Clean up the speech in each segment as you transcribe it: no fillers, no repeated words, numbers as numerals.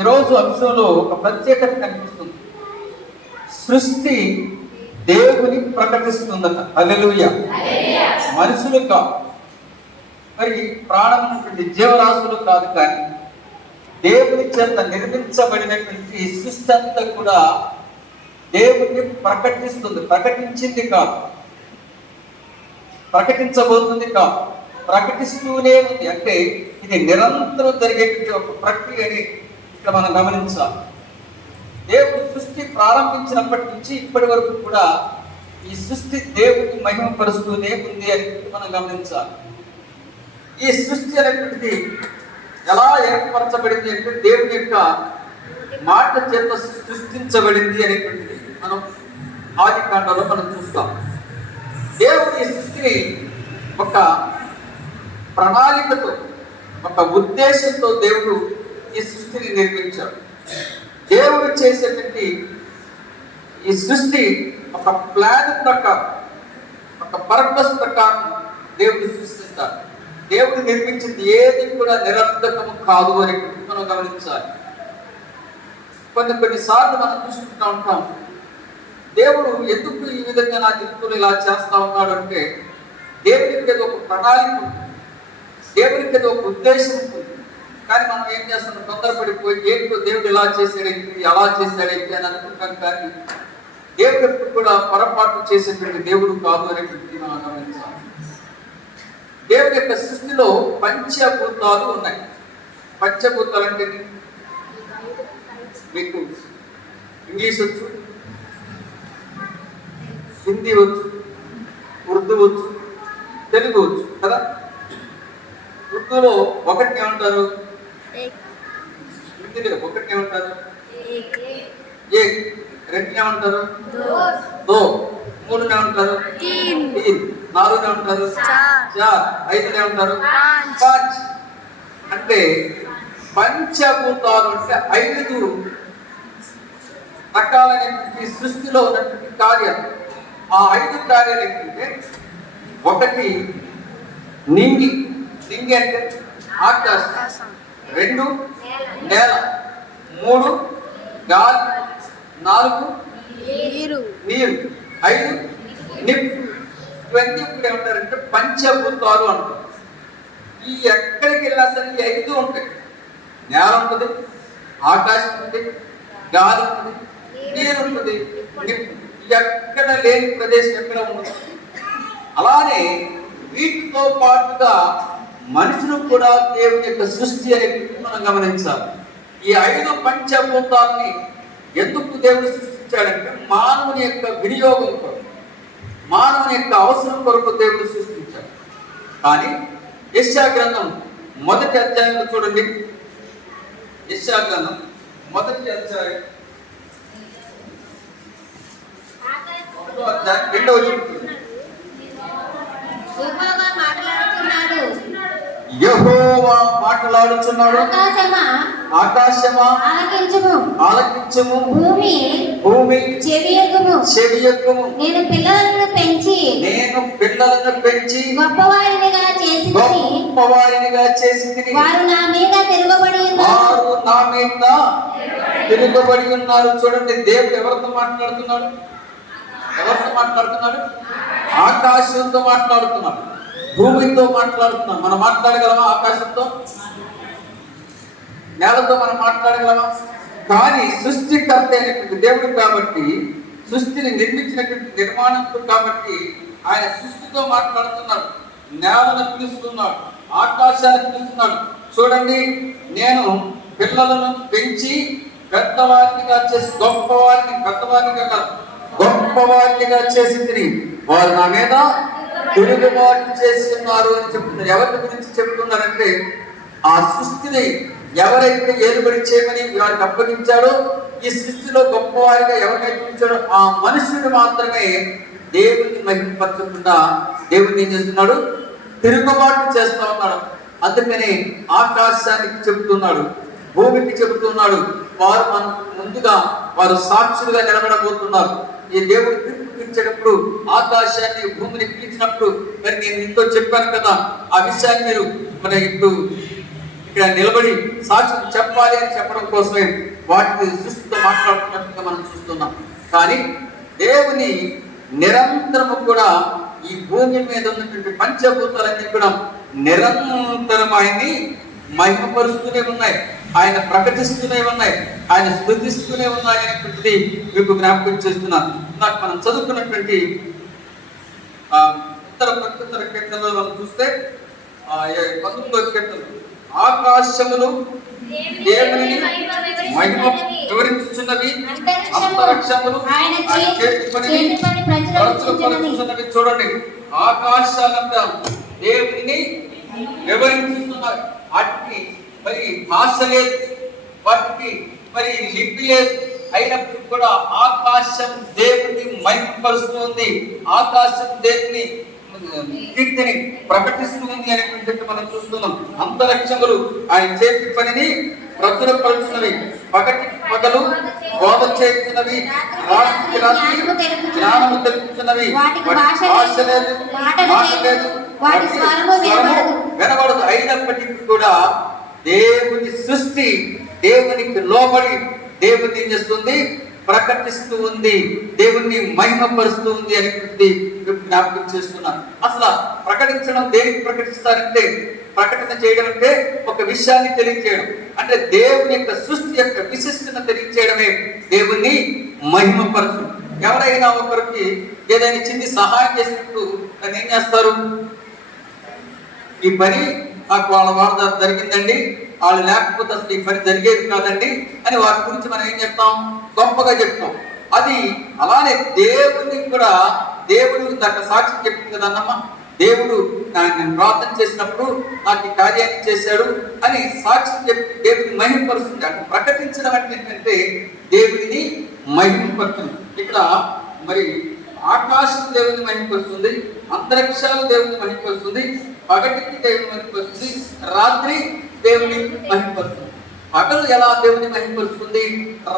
ఈరోజు అంశంలో ఒక ప్రత్యేకత కనిపిస్తుంది. సృష్టి దేవుని ప్రకటిస్తుందట. హల్లెలూయా. మనుషులు కాదు, మరి ప్రాణం ఉన్నటువంటి జీవరాశులు కాదు, కానీ దేవుని చేత నిర్మించబడినటువంటి సృష్టి అంతా కూడా దేవుని ప్రకటిస్తుంది. ప్రకటించింది కాదు, ప్రకటించబోతుంది కాదు, ప్రకటిస్తూనే ఉంది. అంటే ఇది నిరంతరం జరిగేటువంటి ఒక ప్రక్రియని ఇక్కడ మనం గమనించాలి. దేవుడు సృష్టి ప్రారంభించినప్పటి నుంచి ఇప్పటి వరకు కూడా ఈ సృష్టి దేవుడిని మహిమపరుస్తూనే ఉంది అని మనం గమనించాలి. ఈ సృష్టి అనేటువంటిది ఎలా ఏర్పరచబడింది అంటే దేవుని యొక్క మాట చేత సృష్టించబడింది అనేటువంటిది మనం ఆది కాండంలో మనం చూస్తాం. దేవుడు ఈ సృష్టిని ఒక ప్రణాళికతో, ఒక ఉద్దేశంతో దేవుడు ఈ సృష్టిని నిర్మించాడు. దేవుడు చేసేటువంటి ఈ సృష్టి ఒక ప్లాన్ ప్రకారం, ఒక పర్పస్ ప్రకారం దేవుడు సృష్టిస్తాడు. దేవుడు నిర్మించింది ఏది కూడా నిరర్ధకము కాదు అని మనం గమనించాలి. కొన్నిసార్లు మనం చూసుకుంటూ ఉంటాం, దేవుడు ఎందుకు ఈ విధంగా నా జీవితంలో ఇలా చేస్తా ఉన్నాడు అంటే దేవునికి ఏదో ఒక ప్రణాళిక ఉంటుంది, దేవునికి ఏదో ఒక ఉద్దేశం ఉంటుంది. కానీ మనం ఏం చేస్తున్నాం, తొందరపడిపోయి ఏంటో దేవుడు ఇలా చేశాడేంటి, అలా చేశాడేంటి అని అనుకుంటాం. కానీ దేవుడు ఎప్పుడు కూడా పొరపాటు చేసేటువంటి దేవుడు కాదు అనేటువంటి మనం గమనించాలి. దేవుడి యొక్క సృష్టిలో పంచభూతాలు ఉన్నాయి. పంచభూతాలు అంటే మీకు ఇంగ్లీష్ వచ్చు, హిందీ వచ్చు, ఉర్దూ వచ్చు, తెలుగు వచ్చు కదా. ఉర్దూలో ఒకటి ఏమంటారు, హిందీలో ఒకటి ఏమంటారు, ఏక్. రెండు ఏమంటారు, దో. మూడు ఏమంటారు, తీన్. నాలుగు ఏమంటారు, చార్. ఐదు ఏమంటారు, పాంచ్. అంటే పంచభూతాలు అంటే 5 రకాలైనటువంటి సృష్టిలో ఉన్నటువంటి కార్యాలు. ఆ 5 కార్యాలు ఏంటంటే, ఒకటి నింగి. నింగి అంటే ఆకాశం. 2 నేల. 3 గాలి. 4 నీరు. 5 నిప్పు. ఇవన్నీ ఇప్పుడు ఏమంటారంటే పంచభూతాలు అంటారు. ఈ ఎక్కడికి వెళ్ళినా సరే ఈ 5 ఉంటాయి. నేల ఉంటుంది, ఆకాశం ఉంటుంది, గాలి ఉంటుంది, నీరు ఉంటుంది, నిప్పు. ఎక్కడ లేని ప్రదేశం ఎక్కడ ఉండదు. అలానే వీటితో పాటుగా మనుషులు కూడా దేవుని యొక్క సృష్టి అనేది మనం గమనించాలి. ఈ 5 పంచభూతాలని ఎందుకు దేవుడు సృష్టించాడంటే మానవుని యొక్క వినియోగం కొరకు, మానవుని యొక్క అవసరం కొరకు దేవుడు సృష్టించాడు. కానీ యెషయా గ్రంథం 1వ అధ్యాయంలో చూడండి. యెషయా గ్రంథం 1వ అధ్యాయం 2వ వచనం. యెహోవా మాట్లాడుచున్నాడు, ఆకాశమా ఆలకించుము, భూమి చెవియొగ్గుము. నేను పిల్లలను పెంచి గొప్పవారినిగా చేసి వారు నా మీద తిరగబడి ఉన్నారు. చూడండి, దేవుడు ఎవరితో మాట్లాడుతున్నాడు? ఆకాశంతో మాట్లాడుతున్నాడు, భూమితో మాట్లాడుతున్నాం. మనం మాట్లాడగలమా? ఆకాశంతో, నేలతో మనం మాట్లాడగలమా? కానీ సృష్టికర్త అయినటువంటి దేవుడు కాబట్టి, సృష్టిని నిర్మించినటువంటి నిర్మాణకుడు కాబట్టి ఆయన సృష్టితో మాట్లాడుతున్నాడు, నేలను పిలుస్తున్నాడు, ఆకాశాన్ని పిలుస్తున్నాడు. చూడండి, నేను పిల్లలను పెంచి పెద్దవారినిగా చేసి గొప్పవారినిగా చేసి వారు నా మీద తిరుగుబాటు చేస్తున్నారు అని చెప్తున్నారు. ఎవరి గురించి చెప్తున్నారంటే, ఆ సృష్టిని ఎవరైతే ఏలుబడి చేయమని వారికి అప్పగించాడో, ఈ సృష్టిలో గొప్పవారిగా ఎవరైతే ఉంచాడో ఆ మనుషుడు మాత్రమే దేవుని మహిమపరచకుండా దేవుని ఏం చేస్తున్నాడు? తిరుగుబాటు చేస్తూ ఉన్నాడు. అందుకని ఆకాశానికి చెబుతున్నాడు, భూమికి చెబుతున్నాడు, వారు మనం ముందుగా వారు సాక్షులుగా నిలబడబోతున్నారు. ఈ దేవుడు తీర్చినప్పుడు, ఆకాశాన్ని భూమిని పీల్చినప్పుడు, మరి నేను ఇంతో చెప్పాను కదా, ఆ విషయాన్ని మీరు మన ఇప్పుడు ఇక్కడ నిలబడి సాక్ష్యం చెప్పాలి అని చెప్పడం కోసమే వాటిని సృష్టితో మాట్లాడుతున్నట్టుగా మనం చూస్తున్నాం. కానీ దేవుని నిరంతరము కూడా ఈ భూమి మీద ఉన్నటువంటి పంచభూతాలన్నీ కూడా నిరంతరం ఆయన్ని మహిమపరుస్తూనే ఉన్నాయి, ఆయన ప్రకటిస్తూనే ఉన్నాయి, ఆయన స్తుతిస్తూనే ఉన్నాయి అనేటువంటిది మీకు జ్ఞాపకం చేస్తున్నాను. నాకు మనం చదువుకున్నటువంటి ఉత్తర ప్రత్యుత్తర కీర్తనలో మనం చూస్తే 19వ కీర్తన, ఆకాశములు దేవుని మహిమ వివరించుచున్నవి, అంతరిక్షములు ఆయన చేతి పనిని ప్రజలు పలుకుచున్నవి. చూడండి, ఆకాశాలంతా దేవుని వివరించుతున్నారు. వాటికి మరి భాష లేదు, వాటికి మరి లిపి లేదు, అయినప్పుడు కూడా ఆకాశం దేవుని మహిమపరుస్తుంది, ఆకాశం దేవుని కీర్తిని ప్రకటిస్తూ ఉంది అనేటువంటి మనం చూస్తున్నాం. అంతరిక్షములు ఆయన చేతి పనిని ప్రచురపరుచున్నవి, పగటికి పగలు బోధ చేస్తున్నవి, రాత్రికి రాత్రి జ్ఞానము తెలుపుతున్నవి. భాష లేదు, మాట లేదు, స్వరము వినబడదు. అయినప్పటికీ కూడా దేవుని సృష్టి దేవునికి లోబడి దేవుని ఏం చేస్తుంది, ప్రకటిస్తూ ఉంది, దేవుణ్ణి మహిమపరుస్తూ ఉంది అనేటువంటి జ్ఞాపకం చేస్తున్నాను. అసలు ప్రకటించడం దేనికి ప్రకటిస్తారంటే, ప్రకటన చేయడం అంటే ఒక విషయాన్ని తెలియజేయడం, అంటే దేవుని యొక్క సృష్టి యొక్క విశిష్టత తెలియజేయడమే దేవుణ్ణి మహిమపరచడం. ఎవరైనా ఒకరికి ఏదైనా చిన్న సహాయం చేసినప్పుడు దాన్ని ఏం చేస్తారు, ఈ పని నాకు వాళ్ళ జరిగిందండి, వాళ్ళు లేకపోతే అసలు ఈ పని జరిగేది కాదండి అని వారి గురించి మనం ఏం చెప్తాం, గొప్పగా చెప్తాం. అది అలానే దేవుడిని కూడా, దేవుడు దాకా సాక్షి చెప్తుంది కదా అన్నమ్మ, దేవుడు నేను ప్రార్థన చేసినప్పుడు నాకు ఈ కార్యాన్ని చేశాడు అని సాక్షి చెప్పి దేవుడిని మహిమపరుస్తుంది. అటు ప్రకటించడం అంటే ఏంటంటే దేవుడిని మహిమపరుస్తుంది. ఇక్కడ మరి ఆకాశం దేవుని మహిమపరుస్తుంది, అంతరిక్షాలు దేవుని మహిమపరుస్తుంది, పగటికి దేవుని మహిమపరుస్తుంది, రాత్రి దేవుని మహిమపరుస్తుంది. పగలు ఎలా దేవుని మహిమపరుస్తుంది,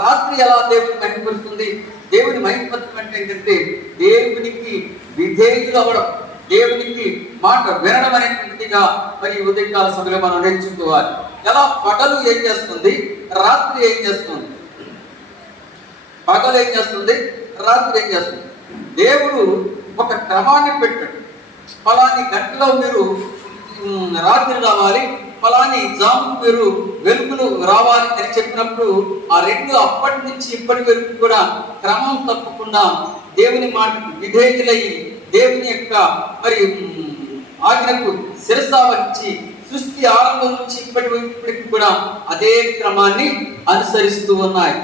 రాత్రి ఎలా దేవుని మహిమపరుస్తుంది. దేవుని మహిమపరచడం అంటే ఏంటంటే దేవునికి విధేయులు అవ్వడం, దేవునికి మాట వినడం అనేటువంటిదిగా మరి ఉదయకాల సమయంలో మనం నేర్చుకోవాలి. ఎలా పగలు ఏం చేస్తుంది, రాత్రి ఏం చేస్తుంది, పగలు ఏం చేస్తుంది, రాత్రి ఏం చేస్తుంది. దేవుడు ఒక క్రమాన్ని పెట్టాడు, ఫలాని గంటలో మీరు రాత్రి రావాలి, ఫలాని జాము మీరు వెలుగులు రావాలి అని చెప్పినప్పుడు ఆ రెండు అప్పటి నుంచి ఇప్పటి వరకు కూడా క్రమం తప్పకుండా దేవుని మాటకు విధేయులై దేవుని యొక్క మరి ఆజ్ఞకు శిరసా వహించి సృష్టి ఆరంభం నుంచి ఇప్పటికి కూడా అదే క్రమాన్ని అనుసరిస్తూ ఉన్నాయి.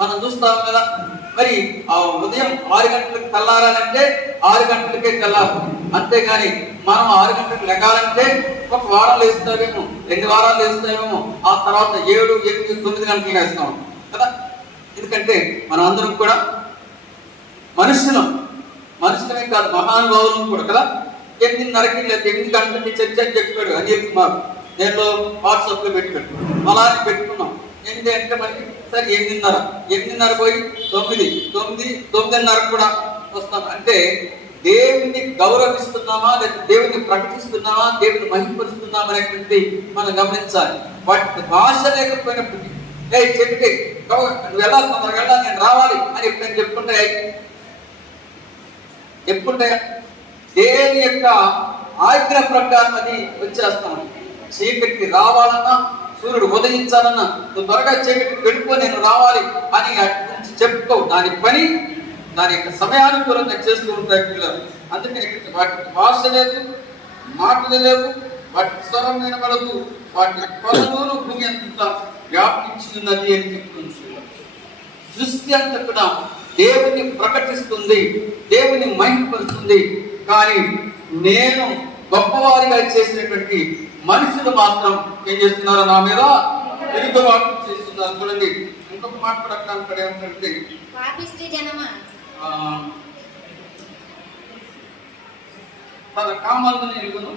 మనం చూస్తాం కదా, మరి ఆ ఉదయం 6 గంటలకు తెల్లారాలంటే 6 గంటలకే తెల్లారు, అంతేగాని మనం 6 గంటలకు లెగాలంటే ఒక వారం లేస్తామేమో, 2 వారాలు లేస్తామేమో, ఆ తర్వాత 7, 8, 9 గంటలు వేస్తాం కదా. ఎందుకంటే మనం అందరం కూడా మనుషులమే కాదు, మహానుభావులు కూడా కదా. 8:30కి లేదా 8 గంటలకి చర్చ అని చెప్పాడు అనిల్ కుమార్, నేను వాట్సాప్లో పెట్టాడు, అలానే పెట్టుకున్నాం. 8 అంటే మనకి సరే 8:30 పోయి 9:30 కూడా వస్తాం. అంటే దేవుని గౌరవిస్తున్నామా లేదా దేవుని ప్రకటిస్తున్నామా, దేవుని మహిమపరుస్తున్నామా అనేటువంటి మనం గమనించాలి. వాటి భాష లేకపోయినప్పటికీ చెప్తే నువ్వు వెళ్ళాలి, తొందరగా వెళ్ళాలి, నేను రావాలి అని ఎప్పుడైనా చెప్పుకుంటే దేవుని యొక్క ఆజ్ఞ ప్రకారం అది వచ్చేస్తాం. చీకటికి రావాలన్నా, సూర్యుడు ఉదయించాలన్నా నువ్వు త్వరగా చీకటికి వెళ్ళిపో, నేను రావాలి అని అటు నుంచి చెప్పుకో. దాని పని దాని యొక్క సమయానుకూలంగా చేస్తూ ఉంటాయి పిల్లలు. అందుకని వాటి భాష లేదు, మాటలు లేవు, వాటి స్వరం వినబడదు, వాటి పనులు భూమి అంతా వ్యాపించి ఉన్నది అని చెప్తుంది. సృష్టి అంతా కూడా దేవుని ప్రకటిస్తుంది, దేవుని మహిమపరుస్తుంది. కానీ నేను గొప్పవారిగా చేసినటువంటి మనుషులు మాత్రం ఏం చేస్తున్నారో నా మీద తిరుగుబాటు చేస్తున్నారు. చూడండి, ఇంకొక మాట కూడా అక్కడ ఏమంటే తన కామాలను ఎరుగును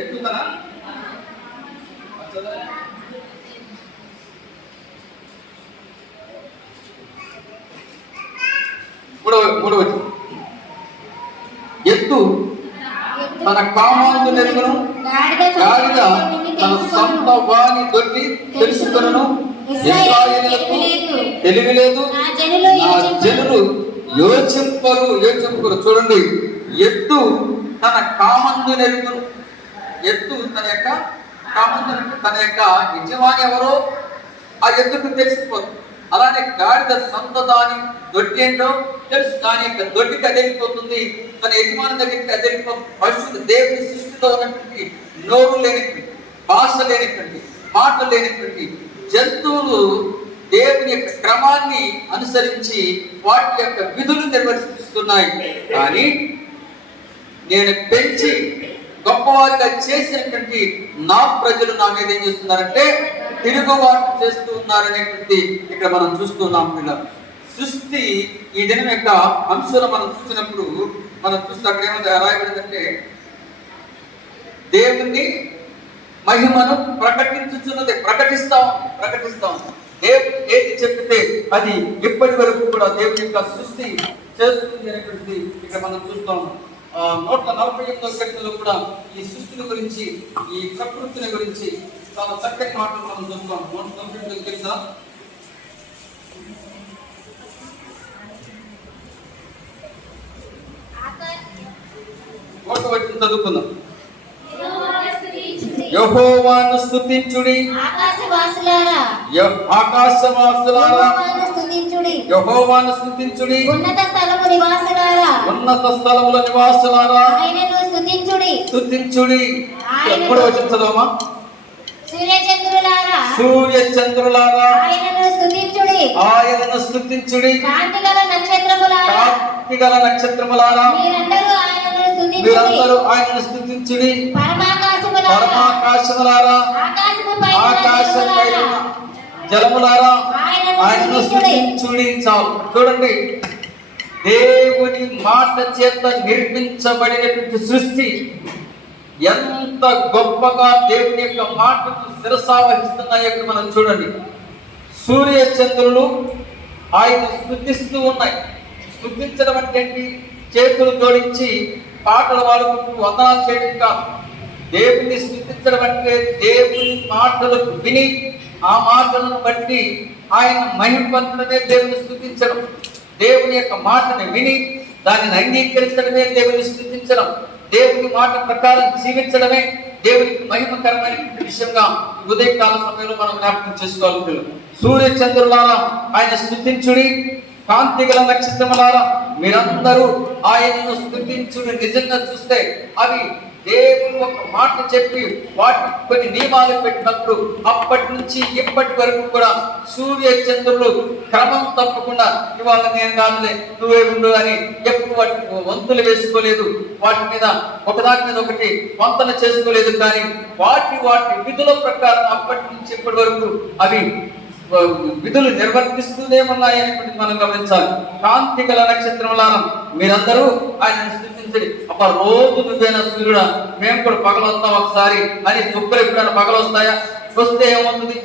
ఎత్తుతనా మూడవ ఎత్తు తన కామాలను ఎరుగును గాడిద తన సొంత వాని దొడ్డి తెలుసుకొనును. ఇశ్రాయేలులకు తెలివి లేదు, నా జనులు యోచింపరు. చూడండి, ఎద్దు తన కామందు నెరుగును. ఎద్దు తన యొక్క కామందు, తన యొక్క యజమాని ఎవరో ఆ ఎద్దుకు తెలిసిపోతుంది. అలానే గాడిద సొంత దాని దొడ్డి ఏంటో తెలుసు, దాని యొక్క దొడ్డికి అదెరిగిపోతుంది, తన యజమాని దగ్గరికి అదెరిగిపోతుంది. పశువులు దేవుని సృష్టిలో ఉన్నటువంటి నోరు లేనటువంటి, భాష లేనటువంటి, మాట లేనటువంటి జంతువులు దేవుని యొక్క క్రమాన్ని అనుసరించి వాటి యొక్క విధులు నిర్వర్తిస్తున్నాయి. కానీ నేను పెంచి గొప్పవారిగా చేసినటువంటి నా ప్రజలు నా మీద ఏం చేస్తున్నారంటే తిరుగుబాటు చేస్తూ ఉన్నారనేటువంటి ఇక్కడ మనం చూస్తున్నాం. పిల్లలు, సృష్టి ఈ దినం యొక్క అంశాలు మనం చూసినప్పుడు మనం చూస్తే అక్కడ ఏమైనా రాయబడిందంటే దేవుని మహిమను ప్రకటిస్తాం. దేవుడు ఏది చెప్తే అది ఇప్పటి వరకు కూడా దేవుని యొక్క సృష్టి చేస్తుంది అనేటువంటి ఇక్కడ మనం చూస్తాం. 148వ కీర్తనలో కూడా ఈ సృష్టిని గురించి, ఈ ప్రకృతిని గురించి చాలా చక్కటి మాటలు మనం చూస్తాం. 148వ కీర్తన 1వ వచనం చదువుకుందాం. యెహోవాను స్తుతించుడి, ఆకాశవాసులారా యెహోవాను స్తుతించుడి, ఉన్నత స్థలముల నివాసులారా ఆయనను స్తుతించుడి. ఎప్పుడు వచ్చిన చదవమా? సూర్యచంద్రులారా ఆయనను స్తుతించుడి, కాంతిగల నక్షత్రములారా మీరందరూ ఆయనను స్తుతించుడి. పరమాకాశములారా, ఆకాశంపై జలములారా ఆయనను స్తుతించుడి. చాలు. చూడండి, దేవుని మాట చేత నిర్మించబడినటువంటి సృష్టి ఎంత గొప్పగా దేవుని యొక్క మాటకు శిరసావహిస్తున్నాయో మనం చూడండి. సూర్య చంద్రులు ఆయన స్తుతిస్తూ ఉన్నాయి. స్తుతించడం అంటే ఏంటి? చేతులు జోడించి పాటలు పాడుకుంటూ వందనాలు చేయడం కాదు. దేవుని స్తుతించడం అంటే దేవుని మాటలకు విని ఆ మాటలను బట్టి ఆయన మహిమపరచడమే దేవుని స్తుతించడం. దేవుని యొక్క మాటను విని దానిని అంగీకరించడమే దేవుని స్తుతించడం. దేవుని మాట ప్రకారం జీవించడమే దేవునికి మహిమకరమైన విషయంగా ఉదయకాల సమయంలో మనం జ్ఞాపకం చేసుకోవాలి. సూర్య చంద్రులారా ఆయన స్తుతించుడి, కాంతిగల నక్షత్రములారా మీరందరూ ఆయనను స్తుతించుడి. నిజంగా చూస్తే అవి దేవుడు ఒక మాట చెప్పి వాటి కొన్ని నియమాలు పెట్టినప్పుడు అప్పటి నుంచి ఇప్పటి వరకు కూడా సూర్య చంద్రులు క్రమం తప్పకుండా ఇవాళ నేను కాదులే నువ్వే ఉండు అని ఎప్పుడు వాటి వంతులు వేసుకోలేదు. వాటి మీద ఒకదాని మీద ఒకటి వంతన చేసుకోలేదు. కానీ వాటి విధుల ప్రకారం అప్పటి నుంచి ఇప్పటి వరకు అవి విధులు నిర్వర్తిస్తూనే ఉన్నాయని మనం గమనించాలి. కాంతిగల నక్షత్రములారా మీరందరూ ఆయన స్తుతించండి. అప్ప రోజు నువ్వేనా సూర్యుడా, మేము కూడా పగలు వస్తాం ఒకసారి అని చుక్కలు ఎప్పుడైనా పగలు వస్తాయా? వస్తే ఏమవుతుంది?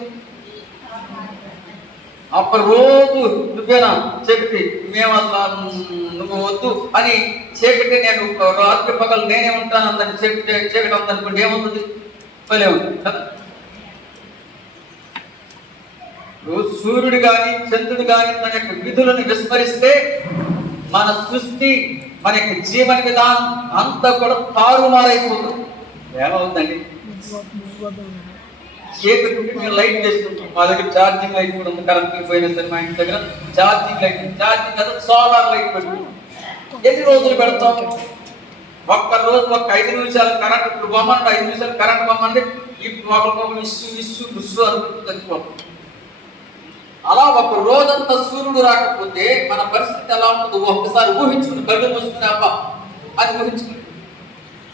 అప్ప రోజు నువ్వేనా చీకటి, మేము అసలు నువ్వు వద్దు అని చీకటి నేను రాత్రి పగలు నేనే ఉంటాను అందని చీకటి ఉందనుకోండి, ఏమవుతుంది? భలే ఉంది కదా. సూర్యుడు గాని చంద్రుడు గాని తన యొక్క విధులను విస్మరిస్తే మన సృష్టి, మన యొక్క జీవన విధానం అంతా కూడా తారుమారైపోతుంది. ఏమవుతుందండి? చీకటి మేము లైట్ వేసుకుంటాం. మా దగ్గర ఛార్జింగ్ లైట్ కూడా ఉంది. కరెంట్ పోయినా సరే మా ఇంటి దగ్గర ఛార్జింగ్ కదా సోలార్ లైట్ పెట్టుకుంటాం. ఎన్ని రోజులు పెడతాం? ఒక్క రోజు ఒక 5 నిమిషాలు కరెంట్ ఇప్పుడు బొమ్మండి, 5 నిమిషాలు కరెంట్ బొమ్మండి, ఇప్పుడు ఇస్సు అనుకుంటూ తెచ్చిపోతాం. అలా ఒక రోజంతా సూర్యుడు రాకపోతే మన పరిస్థితి ఎలా ఉంటుందో ఒక్కసారి ఊహించుకుని కళ్ళు మూసుకుని అబ్బా అని ఊహించుకుని.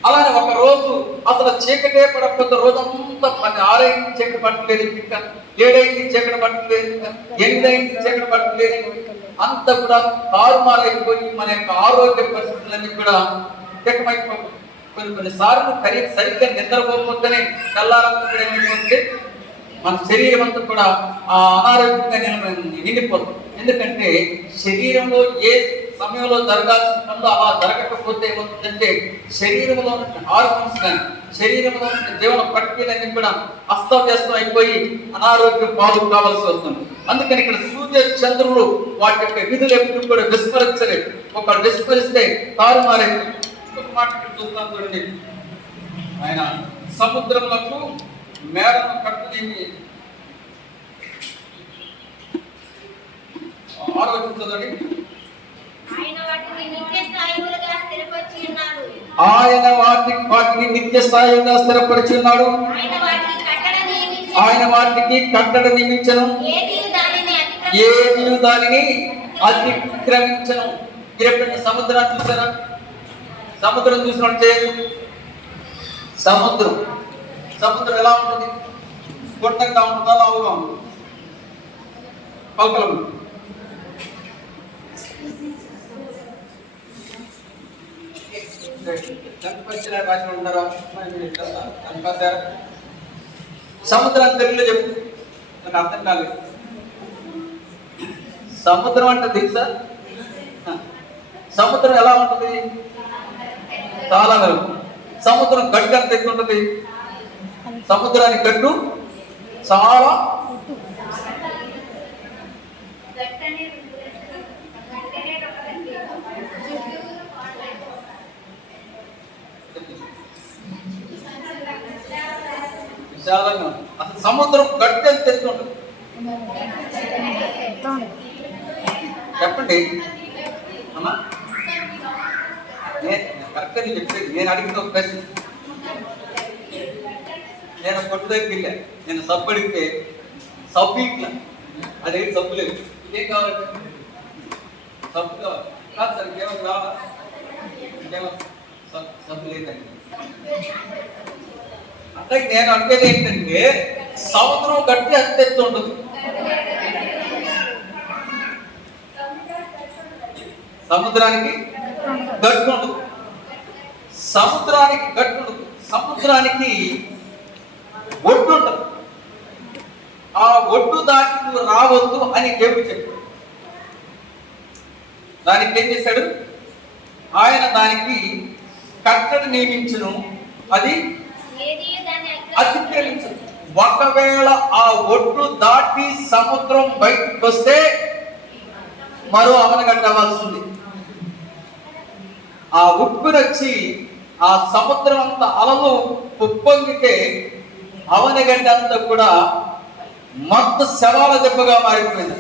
అలానే ఒక రోజు అసలు చీకటే పడకపోతే రోజంతా మన 6 చీకటి పట్టలేదు, ఇంకా 7 చీకటి పట్టలేదు, 8 చీకటి పట్టలేదు. అంత కూడా తారుమారైపోయి మన యొక్క ఆరోగ్య పరిస్థితులన్నీ కూడా తిక్కమైపోతుంది. కొన్నిసార్లు సరిగ్గా నిద్రపోకపోతేనే తెల్లారంతా ఏమైపోతుంది, మన శరీరం అంతా కూడా ఆ అనారోగ్యంగా నిండిపోతుంది. ఎందుకంటే శరీరంలో ఏ సమయంలో జరగాల్సిన పనులు అలా జరగకపోతే ఏమవుతుందంటే శరీరంలో ఉన్న హార్మోన్స్ కానీ శరీరంలో ఉన్న జీవన ప్రక్రియలన్నీ కూడా అస్తవ్యస్తం అయిపోయి అనారోగ్యం పాలు కావాల్సి వస్తుంది. అందుకని ఇక్కడ సూర్య చంద్రులు వాటి యొక్క విధులు ఎప్పుడు కూడా విస్మరించలేదు. ఒకళ్ళు విస్మరిస్తే తారుమారైంది. ఇంకొక మాట ఇక్కడ చూస్తాను చూడండి, ఆయన సముద్రములకు మేడను కట్టలేని ఆలోచించదండి. ఆయన వాటిని నిత్య స్థాయిగా స్థిరపరిచి ఉన్నాడు. ఆయన వాటికి కట్టడ నియమించను, ఏది దానిని అతిక్రమించను. మీరు ఎప్పుడైనా సముద్రాన్ని చూసారా? సముద్రం చూసినట్టే సముద్రం ఎలా ఉంటుంది? గుంటంగా ఉంటుందా, లావుగా ఉంటుంది? పలకలు ఉంటారా? సముద్రం తెలుగులో చెప్పు, నాకు అర్థం కాలేదు. సముద్రం అంటే తెలుసా? సముద్రం ఎలా ఉంటుంది? చాలా వెలుగు. సముద్రం గట్టు ఎంత ఎత్తు ఉంటుంది? సముద్రానికి గట్టు చాలా విశాలంగా. అసలు సముద్రం గట్టు ఎంత ఎత్తు ఉంటుంది చెప్పండి అమ్మా? కరెక్ట్గా నేను చెప్పేది. నేను అడిగిన ఒక ప్రశ్న, నేను కొట్టు దగ్గరికి వెళ్ళా, నేను సబ్బు అడిగితే సబ్బు ఇట్లా అదే సబ్బు లేదు. ఏం కావాలంటే సబ్బు కావాలి. కాదు సార్ ఇంకేమో కావాలా? ఇంకేమో సబ్బు లేదండి. అంటే నేను అంటే ఏంటంటే సముద్రం గట్టి అంత ఎత్తు ఉంటుంది. సముద్రానికి గట్టు ఉండదు. సముద్రానికి గట్టు ఉండదు. సముద్రానికి ఒడ్డు ఉంటుంది. ఆ ఒడ్డు దాటి నువ్వు రావద్దు అని దేవుడు చెప్పాడు. దానికి ఏం చేశాడు? ఆయన దానికి కట్టడి నియమించును, అది అతిక్రమించు. ఒకవేళ ఆ ఒడ్డు దాటి సముద్రం బయటకు వస్తే మరో అవనగడ్డ అవ్వాల్సింది. ఆ ఉప్పునొచ్చి ఆ సముద్రం అంతా అలలు ఉప్పొంగితే అవనగడ్డ అంతా కూడా మొత్తం శవాల దెబ్బగా మారిపోయింది.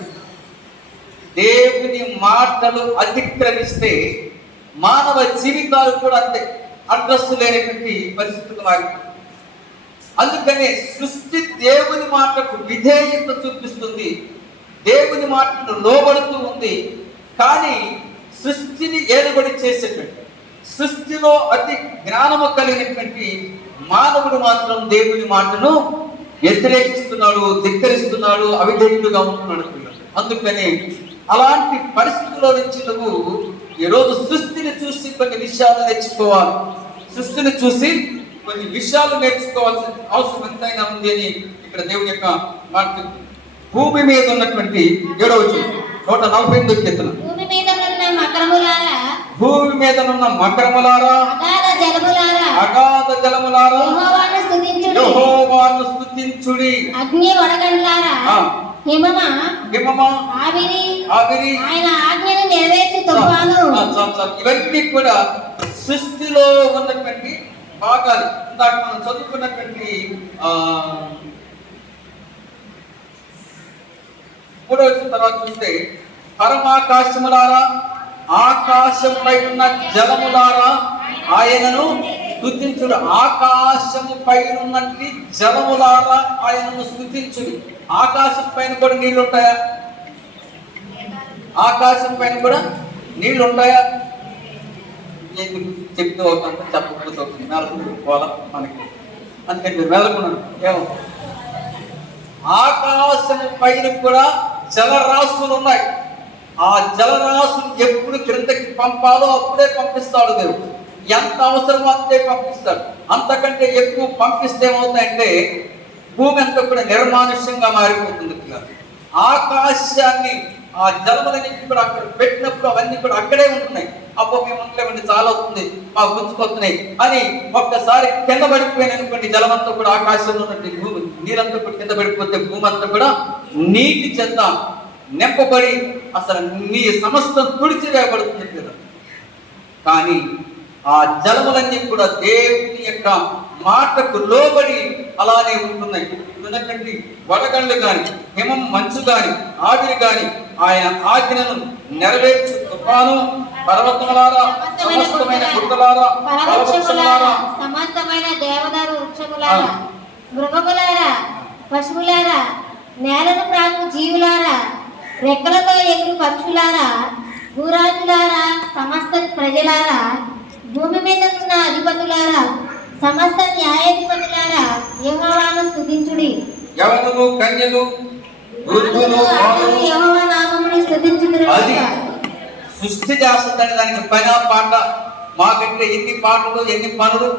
దేవుని మాటలు అతిక్రమిస్తే మానవ జీవితాలు కూడా అంతే అడ్రస్ లేనటువంటి పరిస్థితులు మారిపోయింది. అందుకనే సృష్టి దేవుని మాటకు విధేయత చూపిస్తుంది, దేవుని మాటను లోబడుతూ ఉంది. కానీ సృష్టిని ఏలుబడి చేసేటువంటి, సృష్టిలో అతి జ్ఞానము కలిగినటువంటి మానవుడు మాత్రం దేవుని మాటను వ్యతిరేకిస్తున్నాడు, ధిక్కరిస్తున్నాడు, అవిధేయుడుగా ఉంటున్నాడు. అందుకని అలాంటి పరిస్థితుల్లో నుంచి నువ్వు ఈరోజు సృష్టిని చూసి కొన్ని విషయాలు నేర్చుకోవాలి. సృష్టిని చూసి కొన్ని విషయాలు నేర్చుకోవాల్సిన అవసరం ఎంతైనా ఉంది అని ఇక్కడ దేవుని యొక్క మాట. భూమి మీద ఉన్నటువంటి 148వ కీర్తన. భూమి మీద ఉన్న మకరములారా, అగాధ జలములారా యెహోవాను స్తుతించుడి. అగ్ని వడగండ్లారా, ఆవిరి ఆయన ఆజ్ఞను నెరవేర్చు తుఫాను. ఇవన్నీ కూడా సృష్టిలో ఉన్నటువంటి భాగాలు. ఇందాక మనం చదువుకున్నటువంటి 3వ తర్వాత చూస్తే పరమాకాశములారా, ఆకాశంపై ఉన్న జలములారా ఆయనను స్తుతించుడు. ఆకాశము పైన జలములారా ఆయనను స్తుతించుడు. ఆకాశం పైన కూడా నీళ్లు ఉంటాయా? ఆకాశం పైన కూడా నీళ్లు ఉంటాయా? చెప్తూ అవుతాం, చెప్పకపోతే మెలకుండా పోవాలా మనకి. అందుకని మీరు మెలకున్నాను. ఏమో ఆకాశం పైన కూడా జలరాశులు ఉన్నాయి. ఆ జలరాశులు ఎప్పుడు క్రిందకి పంపాలో అప్పుడే పంపిస్తాడు దేవుడు. ఎంత అవసరమో అంతే పంపిస్తాడు. అంతకంటే ఎక్కువ పంపిస్తే ఏమవుతాయంటే భూమి అంతా కూడా నిర్మానుష్యంగా మారిపోతుంది. ఆకాశాన్ని ఆ జలములన్నీ కూడా అక్కడ పెట్టినప్పుడు అవన్నీ కూడా అక్కడే ఉంటున్నాయి. అబ్బో మేము ఉండలేమండి, చాలా అవుతుంది, మాకు గుంజుకొస్తున్నాయి అని ఒక్కసారి కింద పడిపోయాను అనుకోండి, జలమంతా కూడా ఆకాశంలో ఉన్నట్టు భూమి నీరంతా కూడా కింద పడిపోతే భూమి అంతా కూడా నీటి చెంత నింపబడి అసలు నీ సమస్తం తుడిచివేయబడుతుంది కదా. కానీ ఆ జలములన్నీ కూడా దేవుని యొక్క మాటకు లోబడి అలానే ఉంటున్నాయి. ఉన్నటువంటి వడగళ్ళు గాని, హిమం మంచు గాని, ఆవిరి గాని ఆయన ఆజ్ఞను నెరవేర్చు తుఫాను, పర్వతములారా, సమస్తమైన గుట్టలారా, పర్వతములారా, సమస్తమైన దేవదారు వృక్షములారా, మృగములారా, పశువులారా, నేలను ప్రాకు జీవులారా, రెక్కలతో ఎగురు పక్షులారా, భూరాజులారా, సమస్త ప్రజలారా, భూమి మీద ఉన్న అధిపతులారా, సమస్త న్యాయాధిపతులారా, యెహోవాను స్తుతించుడి. యవనులు, కన్యలు, వృద్ధులు, యెహోవా నామమును స్తుతించుదురు. అది సృష్టి చేస్తుందని దానికి పని పాట. మాకంటే ఎన్ని పాటలు ఎన్ని పనులు,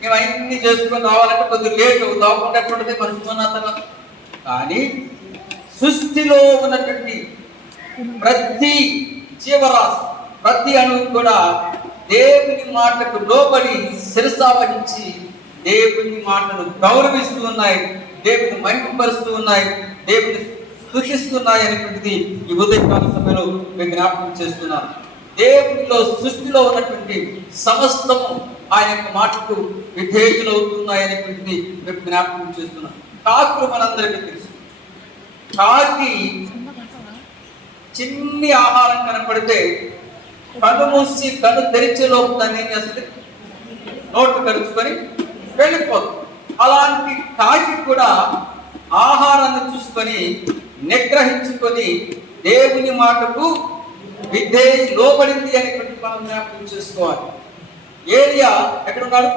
మేము అన్ని చేసుకొని రావాలంటే కొద్దిగా లేటు దాకుండా ఎట్లుంటుంది మనుషుకున్న. కానీ సృష్టిలో ఉన్నటువంటి ప్రతి జీవరాశి, ప్రతి అణువు కూడా దేవుని మాటకు లోబడి శిరసావహించి దేవుని మాటను గౌరవిస్తూ ఉన్నాయి, దేవుని మహిమపరుస్తూ ఉన్నాయి, దేవుని స్తుతిస్తున్నాయి అనేటువంటిది ఈ ఉదయకాల సమయంలో మేము జ్ఞాపకం చేస్తున్నాను. దేవునిలో సృష్టిలో ఉన్నటువంటి సమస్తము ఆయన యొక్క మాటకు విధేయులు అవుతున్నాయి అనేటువంటిది మేము జ్ఞాపకం చేస్తున్నాం. కాకులు మనందరికీ తెలుసు. కాకి చిన్ని ఆహారం కనపడితే కన్ను మూసి కన్ను తెరిచే లోపు దాన్ని ఏం చేస్తుంది, నోటు కరుచుకొని వెళ్ళిపోతుంది. అలాంటి కాకి కూడా ఆహారాన్ని చూసుకొని నిగ్రహించుకొని దేవుని మాటకు లోబడింది అనేటువంటి మనం జ్ఞాపకం చేసుకోవాలి. ఏలియా ఎక్కడున్నాడు?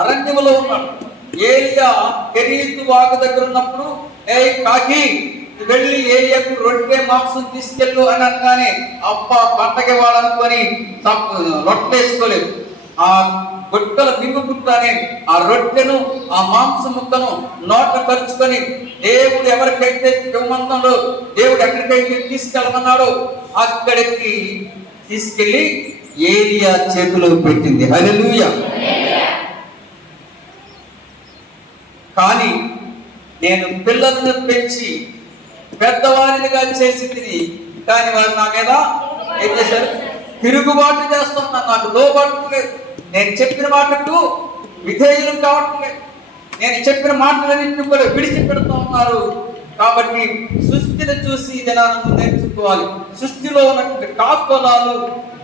అరణ్యములో ఉన్నాడు. ఏలియా కెరీతు వాగు దగ్గర ఉన్నప్పుడు, ఏ కాకి వెళ్ళి ఏలియాకు రొట్టె మాంసం తీసుకెళ్ళు అని అనగానే అప్ప పంటకి వాడనుకొని రొట్టెసుకోలేదు. ఆ గుట్టల మింగుకుంటానే ఆ రొట్టెను ఆ మాంసం ముక్కను నోట కరుచుకొని దేవుడు ఎవరికైతే ఇవ్వమన్నాడో, దేవుడు ఎక్కడికైతే తీసుకెళ్ళమన్నాడో అక్కడికి తీసుకెళ్ళి ఏలియా చేతిలో పెట్టింది. హల్లెలూయా. కానీ నేను పిల్లలను పెంచి పెద్దవారినిగా చేసి తిని, కానీ వారు నా మీద ఏం చేశారు? తిరుగుబాటు చేస్తున్నారు. నాకు లోబడటం లేదు. నేను చెప్పిన మాటకు విధేయులు కావటం లేదు. నేను చెప్పిన మాటలన్నింటినీ కూడా విడిచిపెడుతూ ఉన్నారు. కాబట్టి సృష్టిని చూసి జనాలను నేర్చుకోవాలి. సృష్టిలో ఉన్నటువంటి కాకోలాలు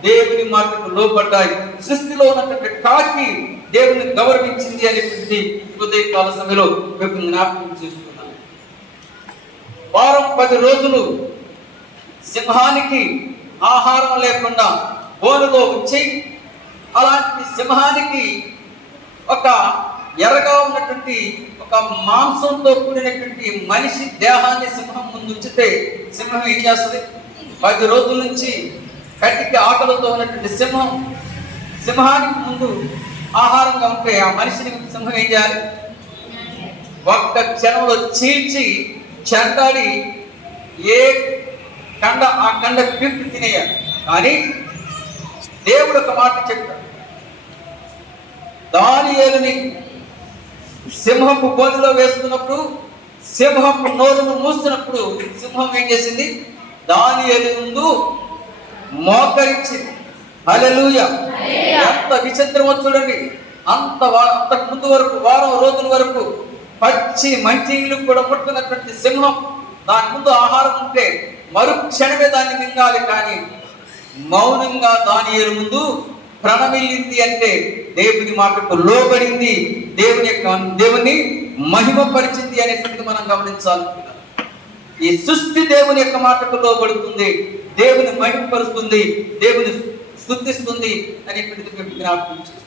దేవుని మాటకు లోబడ్డాయి. సృష్టిలో ఉన్నటువంటి కాకి దేవుని గౌరవించింది అనేటువంటి ఉదయకాల సమయంలో మేము జ్ఞాపకం చేసుకున్నాం. వారం 10 రోజులు సింహానికి ఆహారం లేకుండా బోనులో ఉంచి, అలాంటి సింహానికి ఒక ఎర్రగా ఉన్నటువంటి ఒక మాంసంతో కూడినటువంటి మనిషి దేహాన్ని సింహం ముందు ఉంచితే సింహం ఏం చేస్తుంది? 10 రోజుల నుంచి కట్టికి ఆకలితో ఉన్నటువంటి సింహానికి ముందు ఆహారంగా ఉంటే ఆ మనిషిని సింహం ఏం చేయాలి? ఒక్క క్షణంలో చీల్చి చెండాడి ఏ కండ ఆ కండ పింపి తినేయాలి. కానీ దేవుడు ఒక మాట చెప్పాడు. దానియేలుని సింహపు బోనులో వేస్తున్నప్పుడు, సింహపు నోరును మూస్తున్నప్పుడు సింహం ఏం చేసింది? దానియేలు ముందు మోకరించింది. హల్లెలూయా. ఎంత విచిత్రమో చూడండి. అంతకు ముందు వరకు వారం రోజుల వరకు పచ్చి మంచినీళ్ళు కూడా ముట్టుకున్నటువంటి సింహం దాని ముందు ఆహారం ఉంటే మరుక్షణమే దాన్ని మింగాలి. కానీ మౌనంగా దానియేలు ముందు ప్రణమిల్లింది అంటే దేవుని మాటకు లోబడింది, దేవుని మహిమపరిచింది అనేటువంటిది మనం గమనించాలి. ఈ సృష్టి దేవుని యొక్క మాటకు లోబడుతుంది, దేవుని మహిమపరుస్తుంది, దేవుని స్తుతిస్తుంది అనేటువంటిది మేము జ్ఞాపకం చేస్తాం.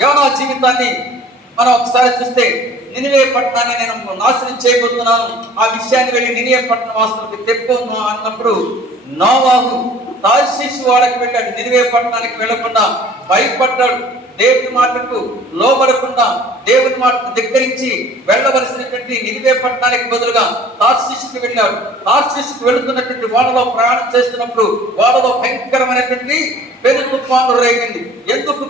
యెహోవా జీవితాన్ని మనం ఒకసారి చూస్తే, నినివే పట్టణాన్ని నేను నాశనం చేయబోతున్నాను, ఆ విషయాన్ని వెళ్ళి నినివే పట్టణ వాసులకు తెప్పును అన్నప్పుడు నోవాహు తార్షీషు వాడకి వెళ్ళాడు. నినివే పట్టణానికి వెళ్ళకుండా భయపడ్డాడు. దేవుని మాటకు లోబడకుండా దేవుని మాటను ధిక్కరించి వెళ్ళవలసినటువంటి నినివే పట్టణానికి బదులుగా తార్షీషుకు వెళ్ళాడు. తార్షీషుకు వెళుతున్నటువంటి ఓడలో ప్రయాణం చేస్తున్నప్పుడు ఓడలో భయంకరమైనటువంటి పెను తుఫాను రేగింది. ఎందుకు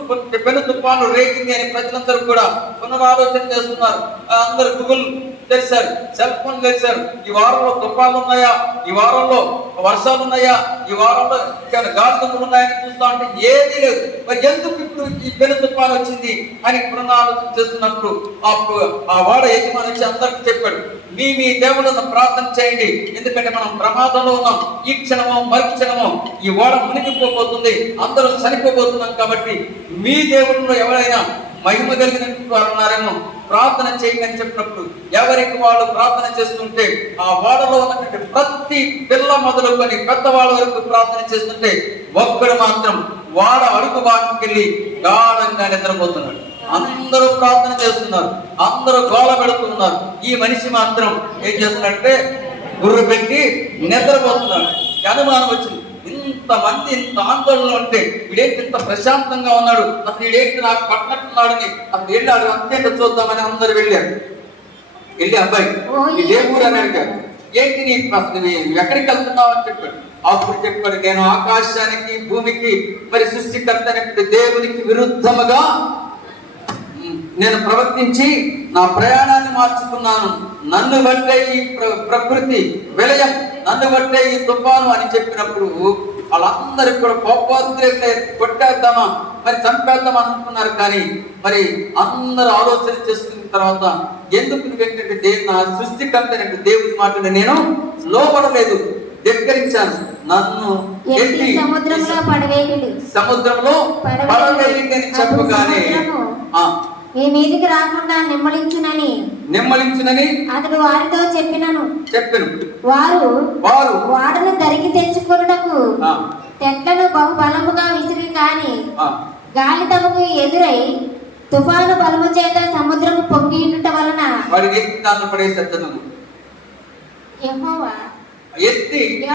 పెను తుఫాను రేగింది అని ప్రజలందరూ కూడా పునరాలోచన చేస్తున్నారు. అందరు గూగుల్ తెరిచారు, సెల్ ఫోన్ తెరిచారు. ఈ వారంలో తుఫాన్లు ఉన్నాయా, ఈ వారంలో వర్షాలు ఉన్నాయా, ఈ వారంలో గాలి దుమ్ములు ఉన్నాయని చూస్తా ఉంటే ఏదీ లేదు. మరి ఎందుకు ఇప్పుడు ఈ పెను తుఫాను వచ్చింది అని పునరాలోచన చేస్తున్నప్పుడు ఆ వాడ యజమాని వచ్చి అందరికి చెప్పాడు, మీ దేవుళ్ళను ప్రార్థన చేయండి, ఎందుకంటే మనం ప్రమాదంలో ఉన్నాం. ఈ క్షణమో మరు క్షణమో ఈ ఓడ మునిగిపోతుంది, అందరూ చనిపోబోతున్నాం. కాబట్టి మీ దేవుళ్ళు ఎవరైనా మహిమ కలిగిన వారు ఉన్నారేమో ప్రార్థన చేయండి అని చెప్పినప్పుడు ఎవరికి వాళ్ళు ప్రార్థన చేస్తుంటే ఆ ఓడలో ఉన్నటువంటి ప్రతి పిల్ల మొదలుకొని పెద్దవాళ్ళ వరకు ప్రార్థన చేస్తుంటే ఒక్కడు మాత్రం వాడ అడుగు బాటుకు వెళ్ళి గాఢంగా నిద్రపోతున్నాడు. అందరూ ప్రార్థన చేస్తున్నారు, అందరూ గోల పెడుతున్నారు. ఈ మనిషి మాత్రం ఏం చేస్తున్నాడంటే గుర్రు పెట్టి నిద్రపోతున్నాడు. అనుమానం వచ్చింది, ఇంతమంది ఇంత ఆందోళన ఉంటే వీడేంటి ఇంత ప్రశాంతంగా ఉన్నాడు, అసలు వీడేంటి నాకు పట్టినట్టున్నాడని అసలు వెళ్ళాడు. అంతేంటో చూద్దామని అందరు వెళ్ళాడు. వెళ్ళి అబ్బాయి ఇదే ఊరు అని అడిగాడు. ఏంటి నువ్వు ఎక్కడికి వెళ్తున్నావు అని చెప్పాడు. అప్పుడు చెప్పాడు, నేను ఆకాశానికి భూమికి మరి సృష్టికర్త అనేటువంటి దేవునికి విరుద్ధముగా నేను ప్రవర్తించి నా ప్రయాణాన్ని మార్చుకున్నాను. నన్ను బట్టే ఈ ప్రకృతి విలయం, నన్ను బట్టే ఈ తుఫాను అని చెప్పినప్పుడు వాళ్ళందరికీ కూడా కోపోద్రేకులై కొట్టేద్దామా మరి చంపేద్దాం అనుకున్నారు. కానీ మరి అందరూ ఆలోచన చేసుకున్న తర్వాత ఎందుకు నువ్వేంటంటే నా సృష్టికర్త దేవుని మాటను నేను లోబడలేదు, ధిక్కరించాను, నన్ను సముద్రంలో పడవేయండి అని చెప్పగానే మీ మీదికి రాకుండా నెమ్మలించునని అతడు వారితో చెప్పాను. వారు వాడను దరికి తెచ్చుకొనుటకు తెట్లను బహుబలముగా విసిరి కాని గాలి తమకు ఎదురై తుఫాను బలము చేత సముద్రము పొంగియుట వలన వాడికి ఎత్తి